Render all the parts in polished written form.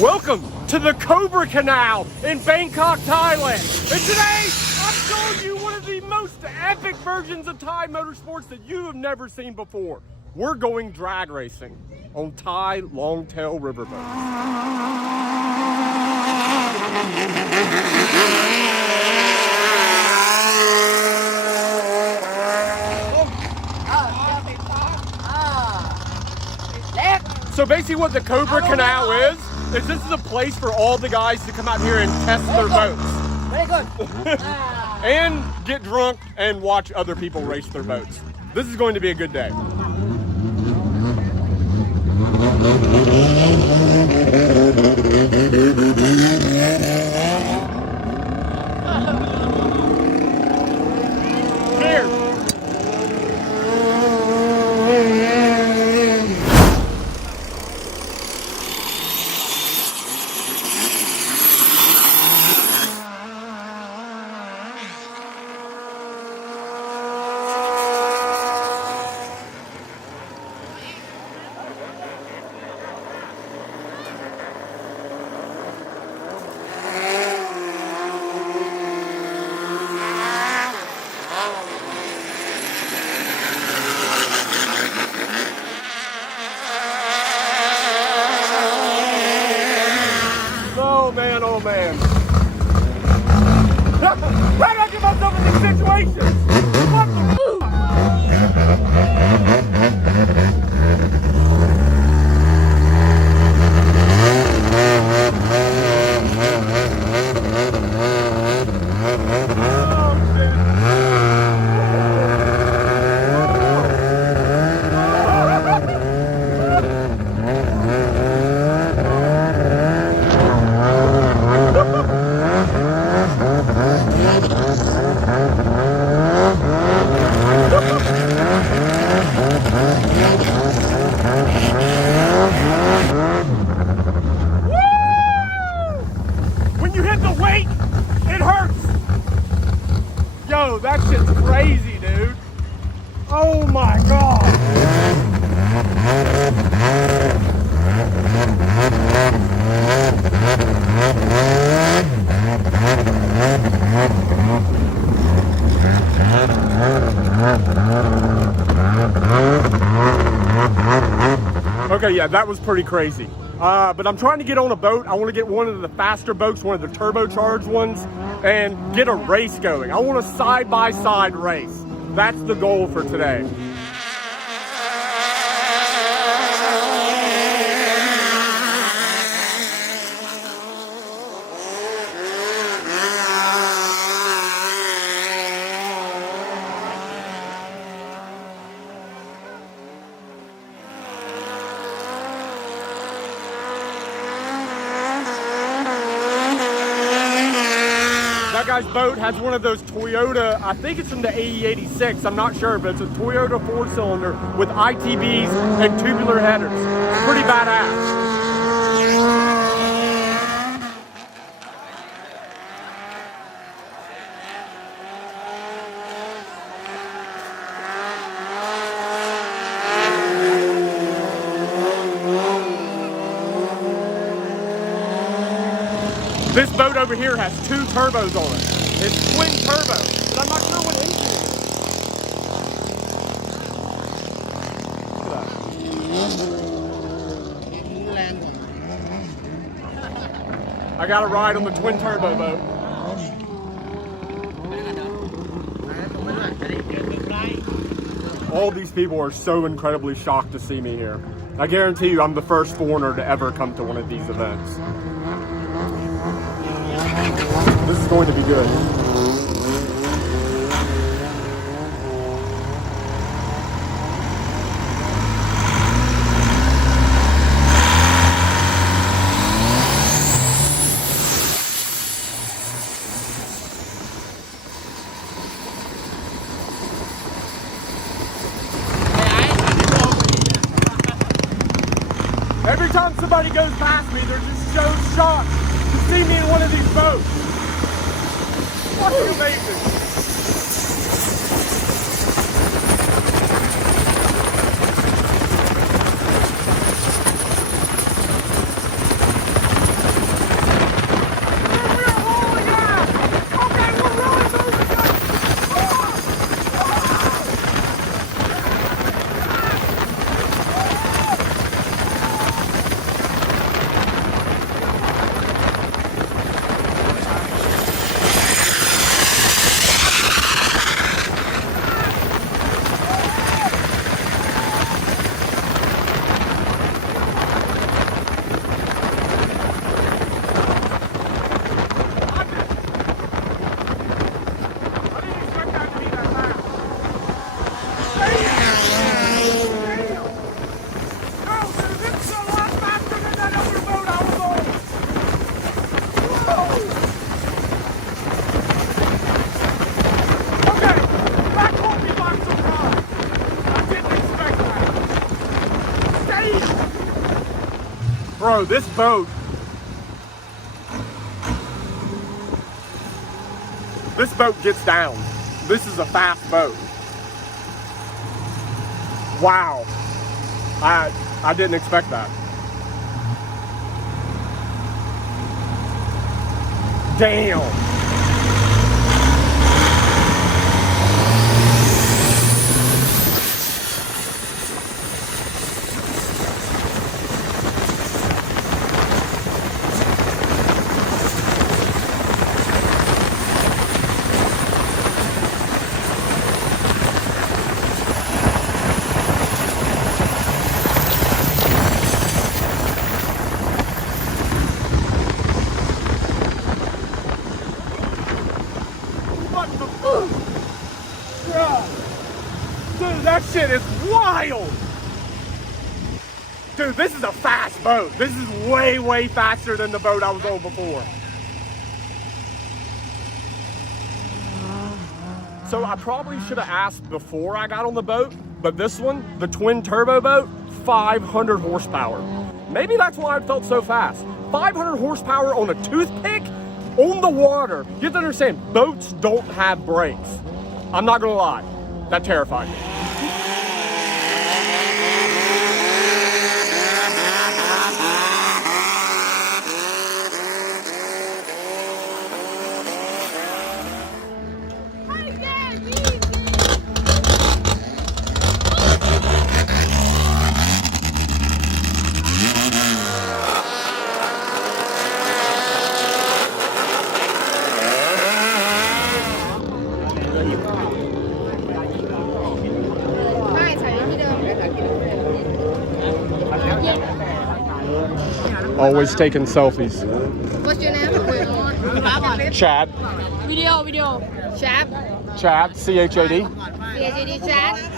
Welcome to the Cobra Canal in Bangkok, Thailand. And today, I'm showing you one of the most epic versions of Thai motorsports that you have never seen before. We're going drag racing on Thai longtail riverboats. So basically what the Cobra Canal is this is a place for all the guys to come out here and test their boats. Very good. And get drunk and watch other people race their boats. This is going to be a good day. Cheers. Oh man. Why did I get myself in these situations? What the that shit's crazy, dude. Oh my God. Okay, yeah, that was pretty crazy. But I'm trying to get on a boat. I want to get one of the faster boats, one of the turbocharged ones, and get a race going. I want a side-by-side race. That's the goal for today. That guy's boat has one of those Toyota, I think it's from the AE86, I'm not sure, but it's a Toyota 4-cylinder with ITBs and tubular headers. Pretty badass. This boat over here has 2 turbos on it. It's twin turbo, but I'm not sure what engine it is. I got a ride on the twin turbo boat. All these people are so incredibly shocked to see me here. I guarantee you I'm the first foreigner to ever come to one of these events. This is going to be good. Every time somebody goes past me, they're just so shocked to see me in one of these boats. Fucking amazing. Bro, this boat. This boat gets down. This is a fast boat. Wow. I didn't expect that. Damn. Dude, that shit is wild. Dude, this is a fast boat. This is way, way faster than the boat I was on before. So I probably should have asked before I got on the boat, but this one, the twin turbo boat, 500 horsepower. Maybe that's why it felt so fast. 500 horsepower on a toothpick on the water. You have to understand, boats don't have brakes. I'm not gonna lie, that terrified me. Always taking selfies. What's your name? Chad. Video. Chad. Chad, C-H-A-D. C-H-A-D, Chad.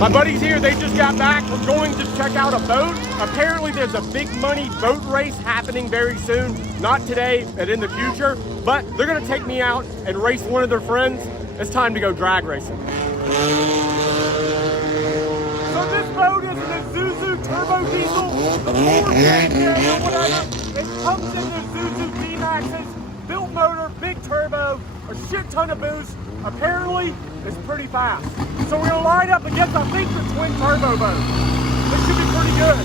My buddies here, they just got back. We're going to check out a boat. Apparently there's a big money boat race happening very soon. Not today, and in the future, but they're gonna take me out and race one of their friends. It's time to go drag racing. So this boat is an Isuzu turbo diesel, the 410 or whatever. It comes in the Isuzu V-Maxes, built motor, big turbo, a shit ton of boost. Apparently, it's pretty fast. So we're gonna line up against, I think, the twin turbo boat. This should be pretty good.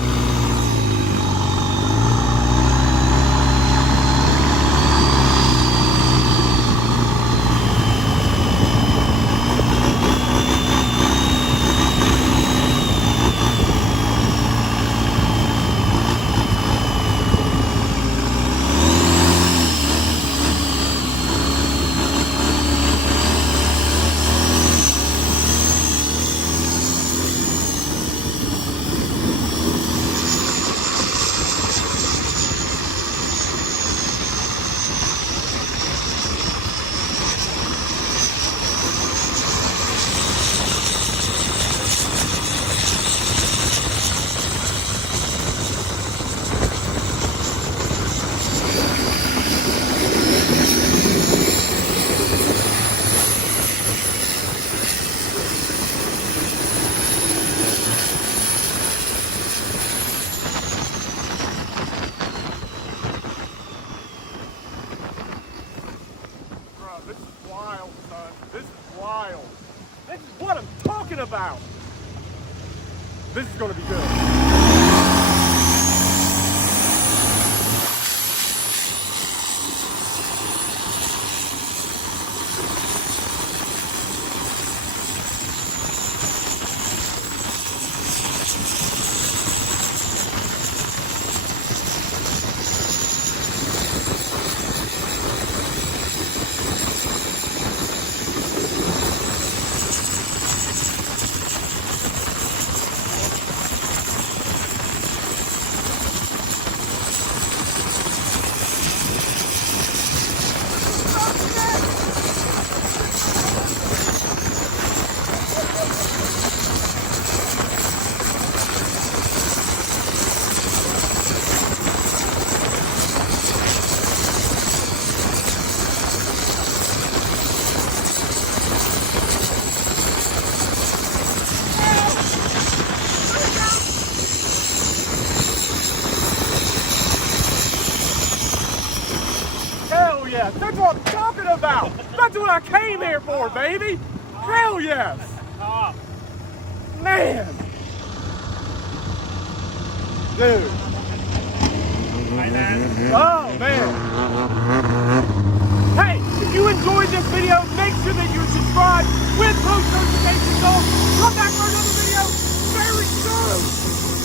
This is wild, son. This is wild. This is what I'm talking about. This is gonna be good. what I came here for, baby. Hell yes. Man. Dude. Oh, man. Hey, if you enjoyed this video, make sure that you subscribe with post notifications on. Come back for another video very soon.